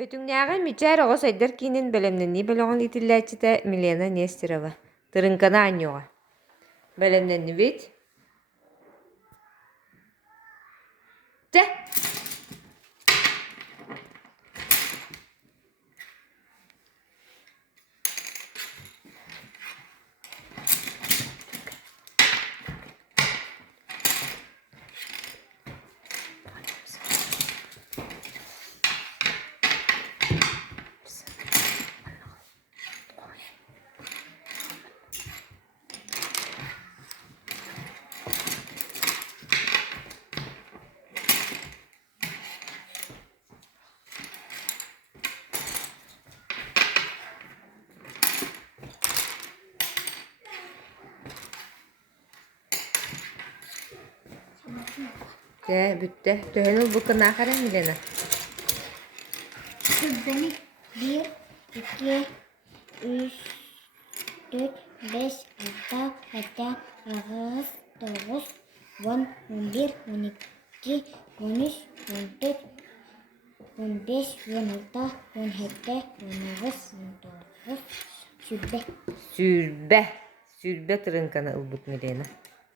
Бөтүңнәгә мичәр оҕос айдар киинин бэлэмнэнии бөлөҕүн итиллээччитэ Милена Нестерова. Тырынкана анньуҕа. Бэлэмнэннибит. Тэ! Тэ, бүтте. Төһөн улбуккуннаах эрэ, Милена? Сүрбәни 1, 2, 3, 4, 5, 6, 7, 8, 9, 10, 11, 12, 13, 14, 15, 16, 17, 19, 19, сүрбә. Сүрбэ. Сүрбэ тырынкана ылбыт Милена.